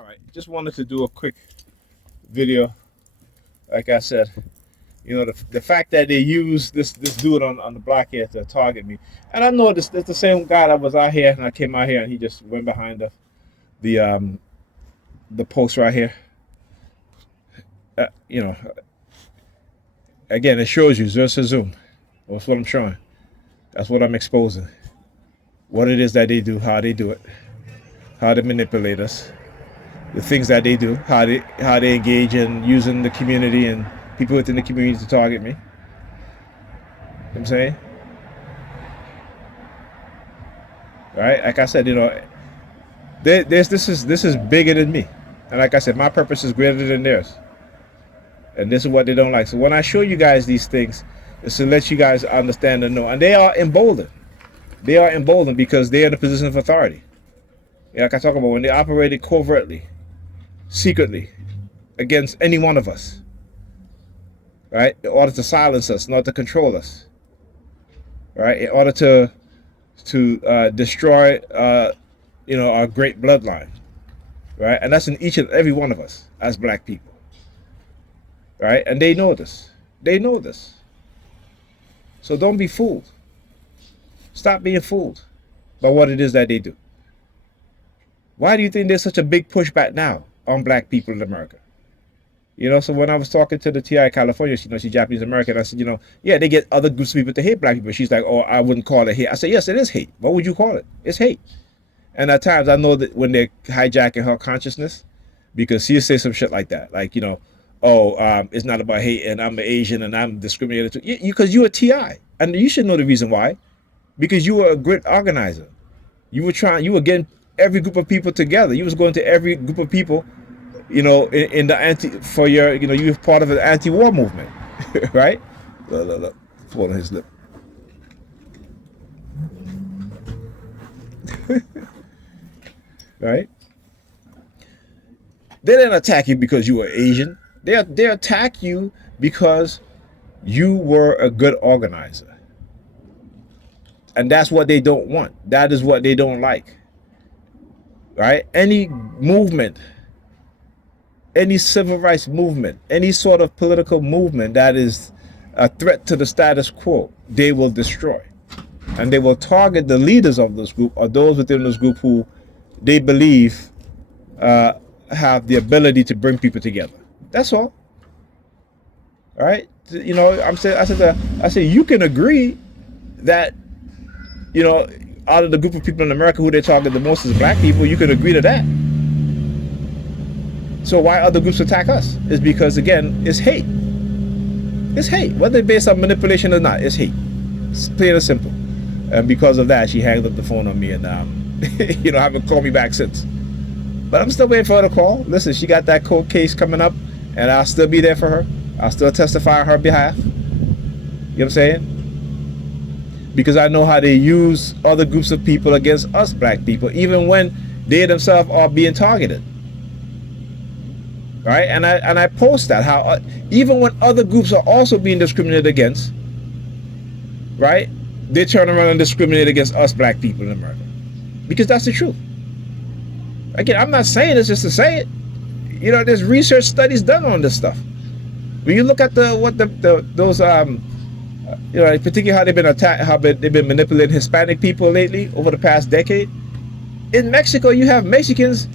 All right, just wanted to do a quick video. Like I said, you know, the fact that they use this dude on the block here to target me, and I know this it's the same guy that was out here, and I came out here, and he just went behind the post right here. You know, again, it shows you just a zoom. That's what I'm showing. That's what I'm exposing. What it is that they do, how they do it, how they manipulate us, the things that they do, how they engage in using the community and people within the community to target me. You know what I'm saying? Right? Like I said, you know, this is bigger than me. And like I said, my purpose is greater than theirs. And this is what they don't like. So when I show you guys these things, it's to let you guys understand and know. And they are emboldened. They are emboldened because they are in a position of authority. Yeah, like I talk about when they operated covertly, secretly, against any one of us. Right? In order to silence us, not to control us. Right? In order to destroy you know, our great bloodline. Right? And that's in each and every one of us as black people. Right? And they know this. They know this. So don't be fooled. Stop being fooled by what it is that they do. Why do you think there's such a big pushback now on black people in America? You know, so when I was talking to the TI California, you know, she's Japanese American, I said, you know, yeah, they get other groups of people to hate black people. She's like, oh, I wouldn't call it hate. I said, yes, it is hate. What would you call it? It's hate. And at times I know that when they're hijacking her consciousness, because she'll say some shit like that. Like, you know, oh, it's not about hate and I'm an Asian and I'm discriminated to. Because you're a TI. And you should know the reason why. Because you were a great organizer. You were getting every group of people together. You was going to every group of people, you know, in the you know, you were part of an anti-war movement, right? Look, fall on his lip. Right? They didn't attack you because you were Asian. They attack you because you were a good organizer. And that's what they don't want. That is what they don't like. Right? Any movement, any civil rights movement, any sort of political movement that is a threat to the status quo, they will destroy. And they will target the leaders of this group or those within this group who they believe have the ability to bring people together. That's all. All right? You know, I said you can agree that, you know, out of the group of people in America who they target the most is black people, you can agree to that. So why other groups attack us? It's because, again, it's hate. It's hate. Whether it's based on manipulation or not, it's hate. It's plain and simple. And because of that, she hanged up the phone on me and, you know, haven't called me back since. But I'm still waiting for her to call. Listen, she got that cold case coming up, and I'll still be there for her. I'll still testify on her behalf. You know what I'm saying? Because I know how they use other groups of people against us black people, even when they themselves are being targeted. Right? And I post that, how even when other groups are also being discriminated against, right, they turn around and discriminate against us black people in America. Because that's the truth. Again, I'm not saying this just to say it. You know, there's research studies done on this stuff. When you look at those you know, particularly how they've been attacked, how they've been manipulating Hispanic people lately over the past decade. In Mexico, you have Mexicans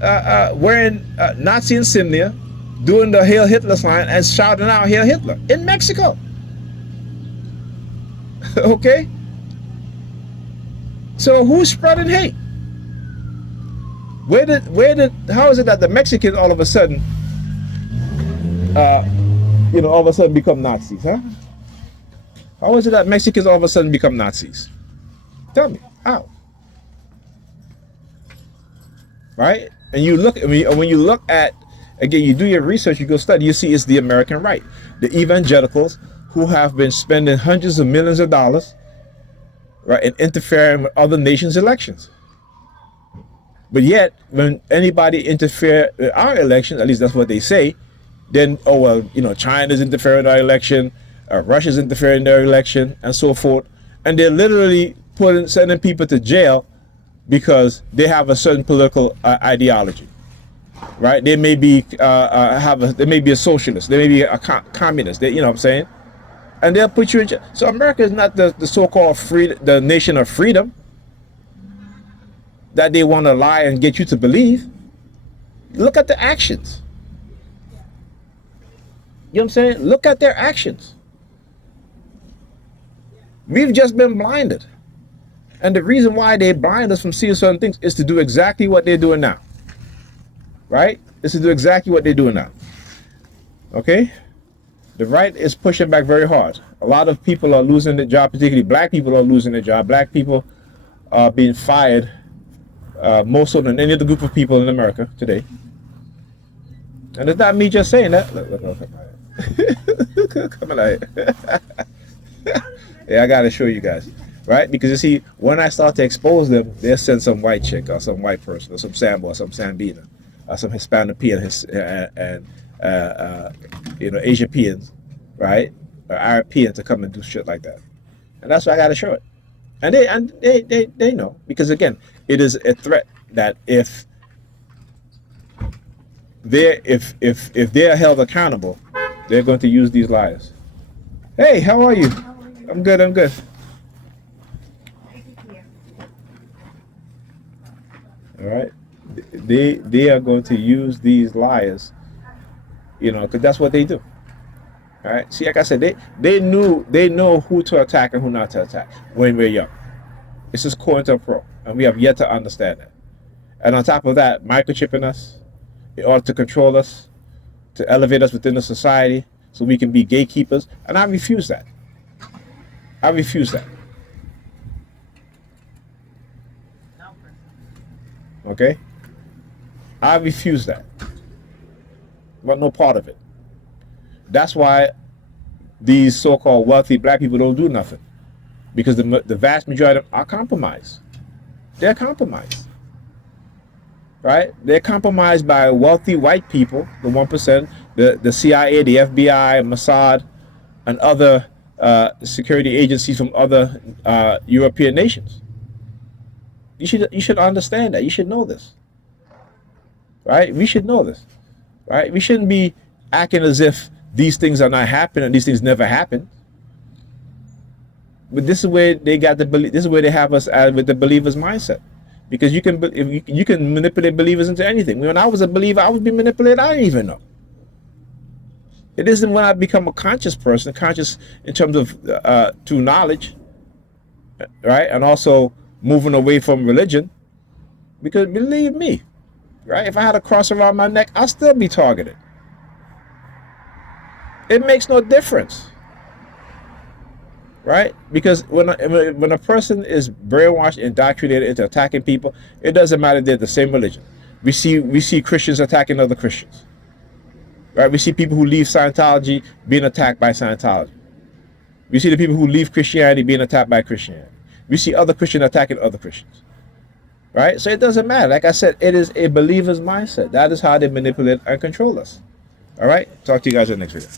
wearing Nazi insignia, doing the Hail Hitler sign and shouting out Hail Hitler in Mexico. Okay? So who's spreading hate? How is it that the Mexicans all of a sudden, you know, all of a sudden become Nazis, huh? How is it that Mexicans all of a sudden become Nazis? Tell me, how? Right? And you look, when you look at, again, you do your research, you go study, you see it's the American right. The evangelicals who have been spending hundreds of millions of dollars, right, and interfering with other nations' elections. But yet, when anybody interfere with our election, at least that's what they say, then, oh, well, you know, China's interfering in our election, Russia's interfering in their election, and so forth. And they're literally sending people to jail because they have a certain political ideology. right? They may be they may be a socialist, they may be a communist. They, you know what I'm saying? And they'll put you in jail. So America is not the so-called the nation of freedom that they want to lie and get you to believe. Look at the actions. You know what I'm saying? Look at their actions. We've just been blinded. And the reason why they blind us from seeing certain things is to do exactly what they're doing now. Right? Is to do exactly what they're doing now. Okay? The right is pushing back very hard. A lot of people are losing their job, particularly black people are losing their job. Black people are being fired more so than any other group of people in America today. And it's not me just saying that. Look, come on out here. Yeah, I gotta show you guys. Right? Because you see, when I start to expose them, they'll send some white chick or some white person or some Sambo or some Sambina or some Hispanopean and Asiapeans, right? Or Arapean to come and do shit like that. And that's why I gotta show it. And they know. Because again, it is a threat that if they're held accountable, they're going to use these liars. Hey, how are you? I'm good, I'm good. All right, they are going to use these liars, because that's what they do. All right. See, like I said, they know who to attack and who not to attack when we're young. It's just COINTELPRO, and we have yet to understand that. And on top of that, microchipping us in order to control us, to elevate us within the society, so we can be gatekeepers. And I refuse that. I refuse that. Okay? I refuse that. But no part of it. That's why these so-called wealthy black people don't do nothing. Because the vast majority of them are compromised. They're compromised. Right? They're compromised by wealthy white people, the 1%, the CIA, the FBI, Mossad, and other security agencies from other European nations. You should understand that. You should know this. Right? We should know this. Right? We shouldn't be acting as if these things are not happening and these things never happen. But this is where they got the belief. This is where they have us with the believer's mindset, because you can manipulate believers into anything. When I was a believer, I was being manipulated. I didn't even know. It isn't when I become a conscious person, conscious in terms of through knowledge, right, and also moving away from religion. Because believe me, right, if I had a cross around my neck, I'll still be targeted. It makes no difference. Right? Because when a person is brainwashed, indoctrinated into attacking people, it doesn't matter, they're the same religion. We see Christians attacking other Christians. Right? We see people who leave Scientology being attacked by Scientology. We see the people who leave Christianity being attacked by Christianity. We see other Christians attacking other Christians. Right? So it doesn't matter. Like I said, it is a believer's mindset. That is how they manipulate and control us. All right? Talk to you guys in the next video.